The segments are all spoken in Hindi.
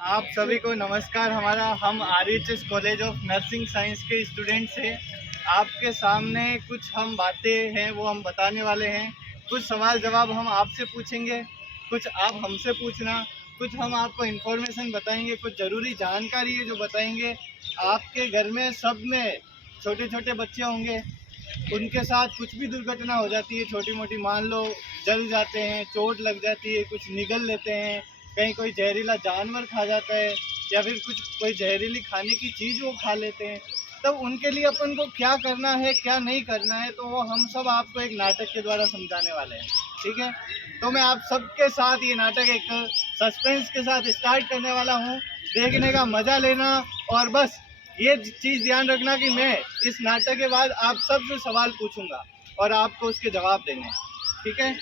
आप सभी को नमस्कार। हम RHS college of nursing science के स्टूडेंट्स हैं। आपके सामने कुछ हम बातें हैं वो हम बताने वाले हैं। कुछ सवाल जवाब हम आपसे पूछेंगे, कुछ आप हमसे पूछना, कुछ हम आपको इन्फॉर्मेशन बताएंगे, कुछ ज़रूरी जानकारी है जो बताएंगे। आपके घर में सब में छोटे छोटे बच्चे होंगे, उनके साथ कुछ भी दुर्घटना हो जाती है छोटी मोटी, मान लो जल जाते हैं, चोट लग जाती है, कुछ निगल लेते हैं, कहीं कोई जहरीला जानवर खा जाता है या फिर कुछ कोई जहरीली खाने की चीज़ वो खा लेते हैं, तब उनके लिए अपन को क्या करना है क्या नहीं करना है, तो वो हम सब आपको एक नाटक के द्वारा समझाने वाले हैं। ठीक है, तो मैं आप सबके साथ ये नाटक एक सस्पेंस के साथ स्टार्ट करने वाला हूँ। देखने का मज़ा लेना, और बस ये चीज़ ध्यान रखना कि मैं इस नाटक के बाद आप सबसे सवाल पूछूंगा और आपको उसके जवाब देने। ठीक है,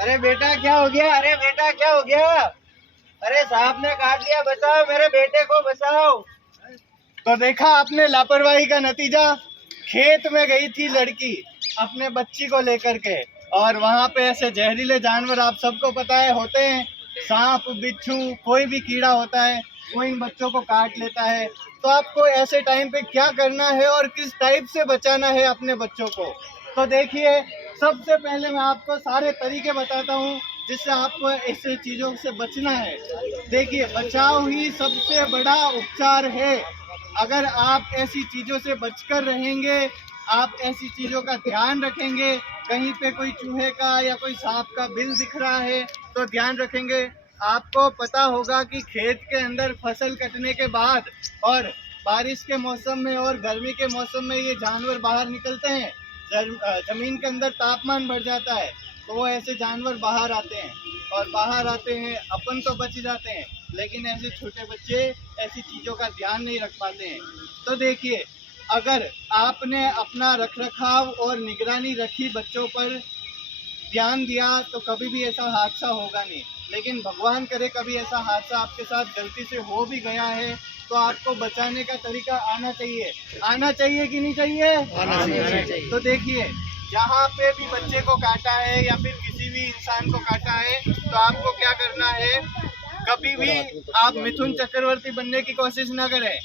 अरे बेटा क्या हो गया? अरे बेटा क्या हो गया? अरे सांप ने काट लिया, बचाओ मेरे बेटे को, बचाओ। तो देखा आपने लापरवाही का नतीजा। खेत में गई थी लड़की अपने बच्ची को लेकर के, और वहां पे ऐसे जहरीले जानवर आप सबको पता है होते हैं, सांप बिच्छू कोई भी कीड़ा होता है वो इन बच्चों को काट लेता है। तो आपको ऐसे टाइम पे क्या करना है और किस टाइप से बचाना है अपने बच्चों को, तो देखिए सबसे पहले मैं आपको सारे तरीके बताता हूँ जिससे आपको ऐसे चीज़ों से बचना है। देखिए, बचाव ही सबसे बड़ा उपचार है। अगर आप ऐसी चीज़ों से बचकर रहेंगे, आप ऐसी चीज़ों का ध्यान रखेंगे, कहीं पे कोई चूहे का या कोई सांप का बिल दिख रहा है तो ध्यान रखेंगे। आपको पता होगा कि खेत के अंदर फसल कटने के बाद और बारिश के मौसम में और गर्मी के मौसम में ये जानवर बाहर निकलते हैं। जमीन के अंदर तापमान बढ़ जाता है तो वो ऐसे जानवर बाहर आते हैं, और बाहर आते हैं अपन तो बच जाते हैं, लेकिन ऐसे छोटे बच्चे ऐसी चीज़ों का ध्यान नहीं रख पाते हैं। तो देखिए, अगर आपने अपना रखरखाव और निगरानी रखी, बच्चों पर ध्यान दिया, तो कभी भी ऐसा हादसा होगा नहीं। लेकिन भगवान करे कभी ऐसा हादसा आपके साथ गलती से हो भी गया है तो आपको बचाने का तरीका आना चाहिए। आना चाहिए कि नहीं चाहिए? आना चाहिए। तो देखिए, जहाँ पे भी बच्चे को काटा है या फिर किसी भी इंसान को काटा है तो आपको क्या करना है, कभी भी आप मिथुन चक्रवर्ती बनने की कोशिश ना करें।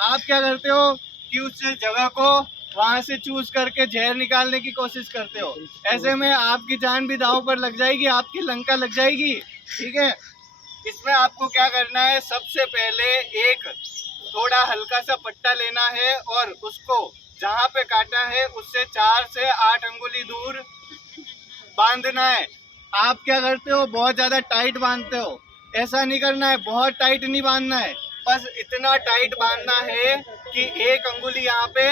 आप क्या करते हो कि उस जगह को वहां से चूज करके जहर निकालने की कोशिश करते हो। ऐसे में आपकी जान भी दांव पर लग जाएगी, आपकी लंका लग जाएगी। ठीक है, इसमें आपको क्या करना है, सबसे पहले एक थोड़ा हल्का सा पट्टा लेना है और उसको जहाँ पे काटा है उससे 4 से 8 अंगुली दूर बांधना है। आप क्या करते हो, बहुत ज्यादा टाइट बांधते हो। ऐसा नहीं करना है, बहुत टाइट नहीं बांधना है, बस इतना टाइट बांधना है कि एक अंगुली यहाँ पे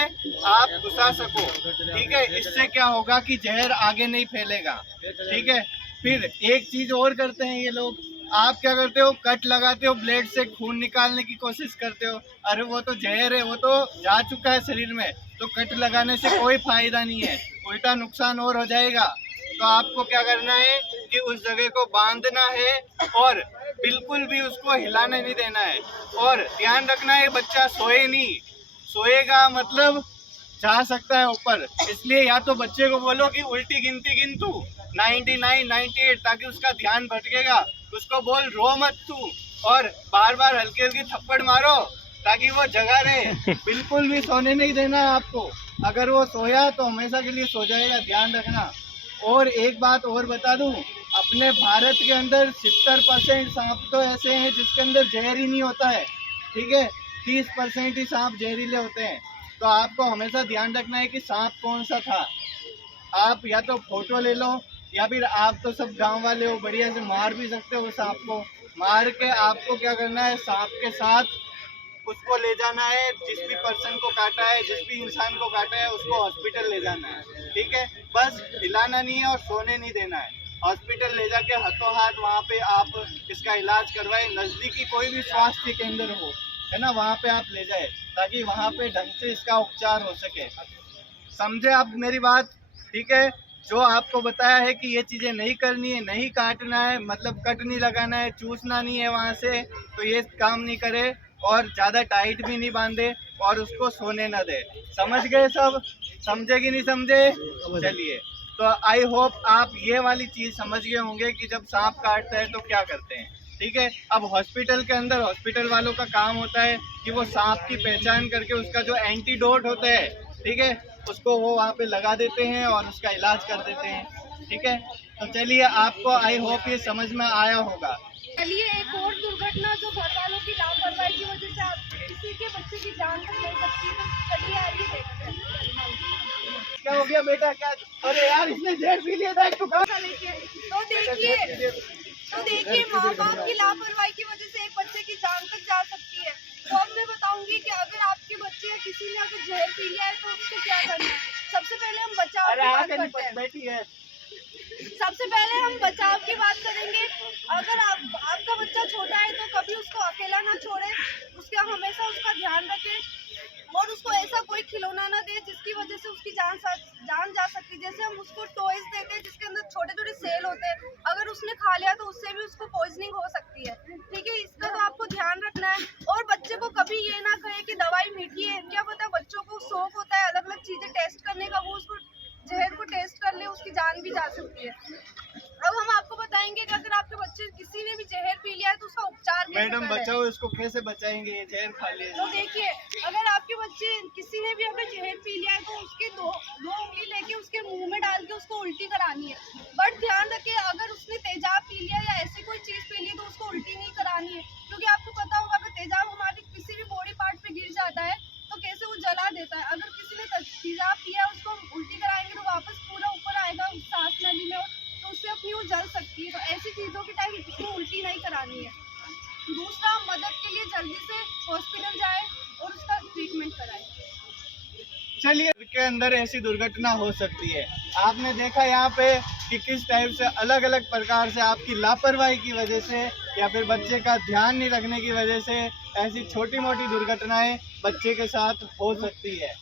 आप घुसा सको। ठीक है, इससे क्या होगा कि जहर आगे नहीं फैलेगा। ठीक है, फिर एक चीज और करते हैं ये लोग। आप क्या करते हो, कट लगाते हो, ब्लेड से खून निकालने की कोशिश करते हो। अरे वो तो जहर है, वो तो जा चुका है शरीर में, तो कट लगाने से कोई फायदा नहीं है, उल्टा नुकसान और हो जाएगा। तो आपको क्या करना है कि उस जगह को बांधना है और बिल्कुल भी उसको हिलाने नहीं देना है। और ध्यान रखना है बच्चा सोए नहीं, सोएगा मतलब जा सकता है ऊपर। इसलिए या तो बच्चे को बोलो कि उल्टी गिनती गिन तू 99 98, ताकि उसका ध्यान भटकेगा। उसको बोल रो मत तू, और बार बार हल्की हल्की थप्पड़ मारो ताकि वो जगा रहे। बिल्कुल भी सोने नहीं देना है आपको। अगर वो सोया तो हमेशा के लिए सो जाएगा, ध्यान रखना। और एक बात और बता दूं, अपने भारत के अंदर 70% सांप तो ऐसे हैं जिसके अंदर जहर ही नहीं होता है। ठीक है, 30% ही सांप जहरीले होते हैं। तो आपको हमेशा ध्यान रखना है कि सांप कौन सा था। आप या तो फोटो ले लो, या फिर आप तो सब गांव वाले हो, बढ़िया से मार भी सकते हो सांप को। मार के आपको क्या करना है, सांप के साथ उसको ले जाना है, जिस भी पर्सन को काटा है, जिस भी इंसान को काटा है उसको हॉस्पिटल ले जाना है। ठीक है, बस हिलाना नहीं है और सोने नहीं देना है। हॉस्पिटल ले जाके हाथों हाथ वहाँ पे आप इसका इलाज करवाए। नज़दीकी कोई भी स्वास्थ्य केंद्र हो, है ना, वहाँ पे आप ले जाए ताकि वहाँ पे ढंग से इसका उपचार हो सके। समझे आप मेरी बात? ठीक है, जो आपको बताया है कि ये चीज़ें नहीं करनी है, नहीं काटना है, मतलब कट नहीं लगाना है, चूसना नहीं है वहाँ से, तो ये काम नहीं करे और ज़्यादा टाइट भी नहीं बांधे और उसको सोने ना दे। समझ गए सब? समझे कि नहीं समझे? चलिए, तो आई होप आप ये वाली चीज़ समझ गए होंगे कि जब सांप काटता है तो क्या करते हैं। ठीक है, अब हॉस्पिटल के अंदर हॉस्पिटल वालों का काम होता है कि वो सांप की पहचान करके उसका जो एंटीडोट होता है, ठीक है, उसको वो वहाँ पे लगा देते हैं और उसका इलाज कर देते हैं। ठीक है, तो चलिए, आपको आई होप ये समझ में आया होगा। चलिए, एक और दुर्घटना जो घर वालों की लापरवाही की वजह से आप किसी के बच्चे की जान तक ले सकती है, तो चलिए आइए देखते हैं। क्या हो गया बेटा? क्या? अरे यार, इसने जहर पी लिया था। तो देखिए माँ बाप की लापरवाही की वजह से एक बच्चे की जान तक जा सकती है। तो अब मैं बताऊंगी कि अगर आपके बच्चे या किसी ने अगर जहर पी लिया है तो उसको क्या करना है। सबसे पहले हम बचाव की बात करते हैं। सबसे पहले हम बचाव की बात करेंगे। अगर आपका बच्चा छोटा है तो कभी उसको अकेला ना छोड़े, उसका हमेशा उसका ध्यान रखें और उसको ऐसा कोई खिलौना ना दे जिसकी वजह से उसकी जान जा सकती है। जैसे हम उसको टॉयज देते हैं जिसके अंदर छोटे छोटे सेल होते हैं, अगर उसने खा लिया तो उससे भी उसको पॉइजनिंग हो सकती है। ठीक है, इसका तो आपको ध्यान रखना है। और बच्चे को कभी ये ना कहे कि दवाई मीठी है। क्या पता बच्चों को शौक होता है अलग अलग चीजें टेस्ट करने का, वो उसको जहर को टेस्ट कर ले, उसकी जान भी जा सकती है। अब हम आपको बताएंगे कि अगर आपके बच्चे किसी ने भी जहर पी लिया है तो उसका उपचार कैसे मैडम करें। बचाओ, इसको कैसे बचाएंगे? ये जहर खा लिया। तो देखिए, अगर आपके बच्चे किसी ने भी अगर जहर पी लिया है तो उसके दो उंगली लेके उसके मुंह में डाल के उसको उल्टी करानी है। बट ध्यान रखिए, अगर उसने तेजाब पी लिया या ऐसी कोई चीज पी ली तो उसको उल्टी नहीं करानी है, क्योंकि आपको पता होगा अगर तेजाब हमारे किसी भी बॉडी पार्ट पे गिर जाता है तो कैसे वो जला देता है। अगर किसी ने तेजाब पिया है उसको उल्टी कराएंगे तो वापस पूरा ऊपर आएगा सांस नली में, तो उससे अपनी वो जल सकती है। तो ऐसी चीजों के टाइम उसको उल्टी नहीं करानी है। दूसरा, मदद के लिए जल्दी से हॉस्पिटल जाए और उसका ट्रीटमेंट कराए। चलिए, के अंदर ऐसी दुर्घटना हो सकती है। आपने देखा यहाँ पे कि किस टाइप से अलग अलग प्रकार से आपकी लापरवाही की वजह से या फिर बच्चे का ध्यान नहीं रखने की वजह से ऐसी छोटी मोटी दुर्घटनाएं बच्चे के साथ हो सकती है।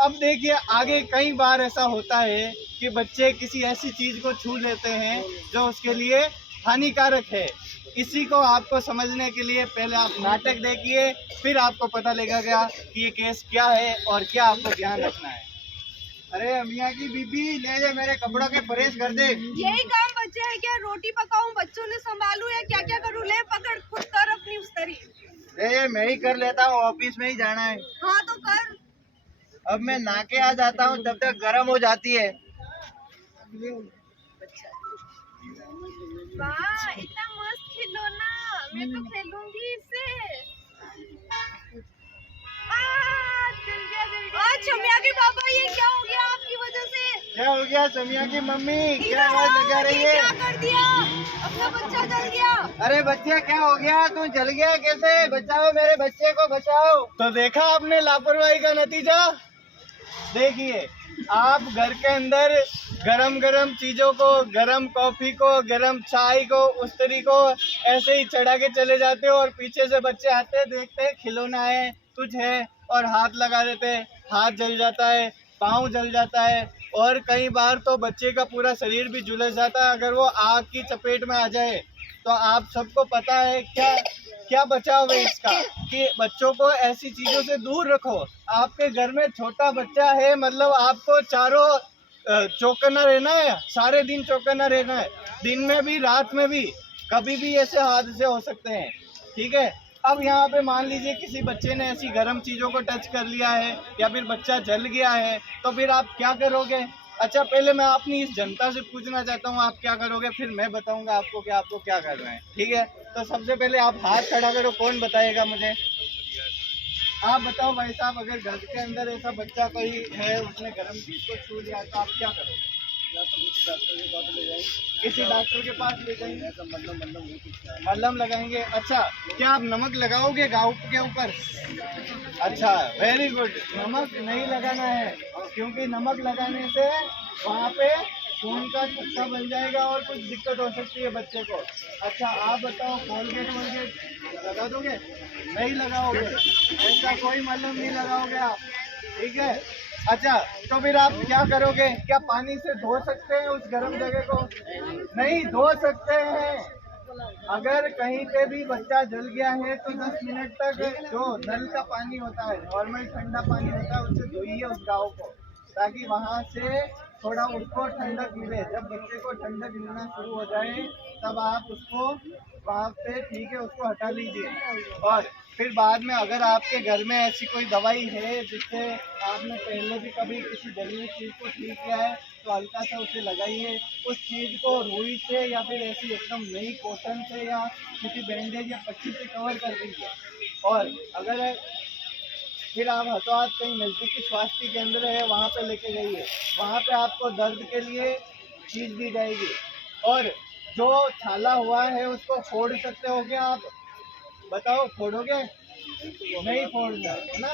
अब देखिए, आगे कई बार ऐसा होता है कि बच्चे किसी ऐसी चीज़ को छू लेते हैं जो उसके लिए हानिकारक है। इसी को आपको समझने के लिए पहले आप नाटक देखिए, फिर आपको पता लगेगा कि ये केस क्या है और क्या आपको ध्यान रखना है। अरे मियाँ की बीबी, ले जा मेरे कपड़ों के प्रेस कर दे। यही काम बच्चे है क्या? रोटी पकाऊं, बच्चों ने संभालू या क्या क्या करूँ? ले पकड़, खुद कर अपनी उस तरी। मैं ही कर लेता हूँ, ऑफिस में ही जाना है। हाँ तो कर। अब मैं नहा आ जाता हूँ, तब तक गर्म हो जाती है। वाह, इतना मस्त खिलौना, मैं तो खेलूंगी इससे। चमिया के पापा, ये क्या हो गया आपकी वजह से? क्या हो गया समिया की मम्मी? क्या आवाज लगा रही है? क्या कर दिया? अपना बच्चा जल गया। अरे बच्चा, क्या हो गया? तू जल गया कैसे? बचाओ, मेरे बच्चे को बचाओ। तो देखा आपने लापरवाही का नतीजा। देखिए, आप घर के अंदर गरम गरम चीजों को, गरम कॉफी को, गरम चाय को, उस तरीके को ऐसे ही चढ़ा के चले जाते हो और पीछे से बच्चे आते देखते हैं खिलौना है, कुछ है, और हाथ लगा देते हैं, हाथ जल जाता है, पाँव जल जाता है और कई बार तो बच्चे का पूरा शरीर भी झुलस जाता है अगर वो आग की चपेट में आ जाए। तो आप सबको पता है क्या क्या बचाव है इसका, कि बच्चों को ऐसी चीज़ों से दूर रखो। आपके घर में छोटा बच्चा है, मतलब आपको चारों चौकन्ना रहना है, सारे दिन चौकन्ना रहना है, दिन में भी रात में भी, कभी भी ऐसे हादसे हो सकते हैं। ठीक है, अब यहाँ पे मान लीजिए किसी बच्चे ने ऐसी गर्म चीज़ों को टच कर लिया है या फिर बच्चा जल गया है, तो फिर आप क्या करोगे? अच्छा, पहले मैं अपनी इस जनता से पूछना चाहता हूँ आप क्या करोगे, फिर मैं बताऊंगा आपको कि आपको क्या करना है। ठीक है, तो सबसे पहले आप हाथ खड़ा करो, कौन बताएगा मुझे? आप बताओ भाई साहब, अगर घर के अंदर ऐसा बच्चा कोई है उसने गर्म चीज को छू लिया तो आप क्या करोगे? किसी डॉक्टर के पास ले जाएंगे, मलहम लगाएंगे। अच्छा, क्या आप नमक लगाओगे घाव के ऊपर? अच्छा, वेरी गुड। नमक नहीं लगाना है, क्योंकि नमक लगाने से वहाँ पे खून का थक्का बन जाएगा और कुछ दिक्कत हो सकती है बच्चे को। अच्छा, आप बताओ, कोलगेट वोलगेट लगा दोगे? नहीं लगाओगे, ऐसा कोई मलहम नहीं लगाओगे आप। ठीक है, अच्छा, तो फिर आप क्या करोगे? क्या पानी से धो सकते हैं उस गर्म जगह को? नहीं धो सकते हैं। अगर कहीं पे भी बच्चा जल गया है तो 10 मिनट तक जो नल का पानी होता है, नॉर्मल ठंडा पानी होता है, उससे धोइए उस गाँव को, ताकि वहां से थोड़ा उसको ठंडक मिले। जब बच्चे को ठंडक मिलना शुरू हो जाए तब आप उसको वहाँ पे ठीक है उसको हटा लीजिए। और फिर बाद में अगर आपके घर में ऐसी कोई दवाई है जिससे आपने पहले भी कभी किसी जलीय चीज़ को ठीक किया है तो हल्का सा उसे लगाइए। उस चीज़ को रुई से या फिर ऐसी एकदम नई कॉटन से या किसी बैंडेज या पट्टी से कवर कर दीजिए। और अगर फिर आप हथौहाथ कहीं नज़दीकी स्वास्थ्य केंद्र है वहाँ पे लेके जाइए, वहाँ पे आपको दर्द के लिए चीज़ दी जाएगी। और जो छाला हुआ है उसको फोड़ सकते हो क्या आप? बताओ, फोड़ोगे? नहीं फोड़ना है ना,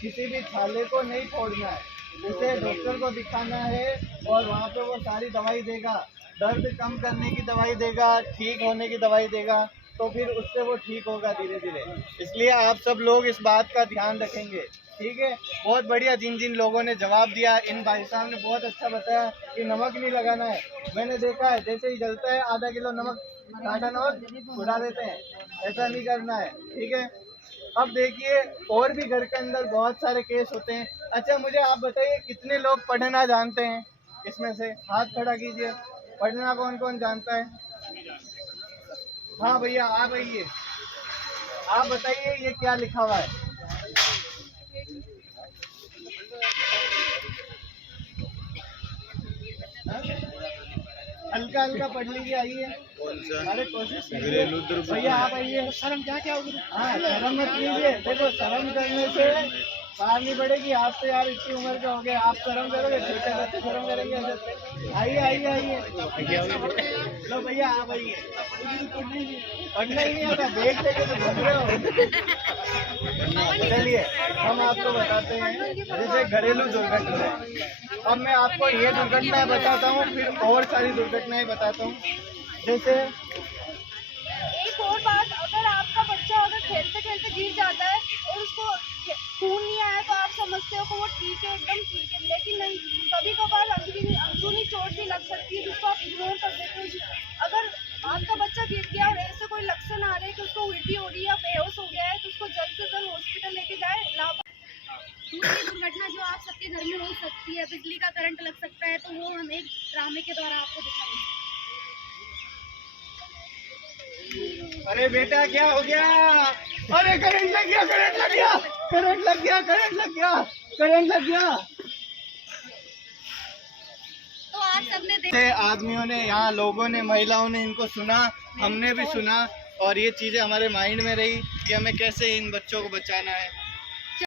किसी भी छाले को नहीं फोड़ना है। उसे डॉक्टर को दिखाना है और वहाँ पे वो सारी दवाई देगा, दर्द कम करने की दवाई देगा, ठीक होने की दवाई देगा, तो फिर उससे वो ठीक होगा धीरे धीरे। इसलिए आप सब लोग इस बात का ध्यान रखेंगे, ठीक है? बहुत बढ़िया, जिन जिन लोगों ने जवाब दिया, इन भाई साहब ने बहुत अच्छा बताया कि नमक नहीं लगाना है। मैंने देखा है जैसे ही जलता है आधा किलो नमक, आधा नमक उड़ा देते हैं, ऐसा नहीं करना है, ठीक है? अब देखिए और भी घर के अंदर बहुत सारे केस होते हैं। अच्छा मुझे आप बताइए कितने लोग पढ़ना जानते हैं? इसमें से हाथ खड़ा कीजिए। पढ़ना कौन कौन जानता है? हाँ भैया आप आइए, आप बताइए ये क्या लिखा हुआ है? हाँ? हल्का हल्का पढ़ लीजिए, आइए। अरे कोशिश कीजिए भैया, आप आइए। शर्म क्या होगी? हाँ शर्म मत लीजिए, देखो शर्म करने से बाहर नहीं पड़ेगी। आप तो यार इतनी उम्र के हो गए, आप शर्म करोगे? छोटे बच्चे शर्म करेंगे ऐसे? आइए आइए आइए, लो भैया आप आइए। पढ़ना ही नहीं आता, बैग लेके तो घूम रहे हो। चलिए हम आपको बताते हैं, जैसे घरेलू दुर्घटना। अब मैं आपको ये दुर्घटनाएं बताता हूँ, फिर और सारी दुर्घटनाएं बताता हूँ। जैसे एक और बात, अगर आपका बच्चा अगर खेलते खेलते गिर जाता है और उसको खून नहीं आया तो आप समझते हो कि वो ठीक है, एकदम ठीक है, लेकिन नहीं, कभी कभार अंदरूनी चोट भी लग सकती है जिसको आप इग्नोर कर देते हो। अगर आपका बच्चा गिर गया और ऐसे कोई लक्षण आ रहे हैं कि उसको उल्टी हो रही है या बेहोश हो गया है तो उसको जल्द से जल्द हॉस्पिटल लेके जाए। दूसरी दुर्घटना जो आप सबके घर में हो सकती है, बिजली का करंट लग सकता है, तो वो हम एक ड्रामे के द्वारा आपको दिखाएंगे। अरे बेटा क्या हो गया? अरे करंट लग गया, करंट लग गया, करंट लग गया, करंट लग गया, करंट लग गया। तो आप सबने देखा, आदमियों ने, यहाँ लोगों ने, महिलाओं ने इनको सुना, हमने भी सुना, और ये चीजें हमारे माइंड में रही कि हमें कैसे इन बच्चों को बचाना है।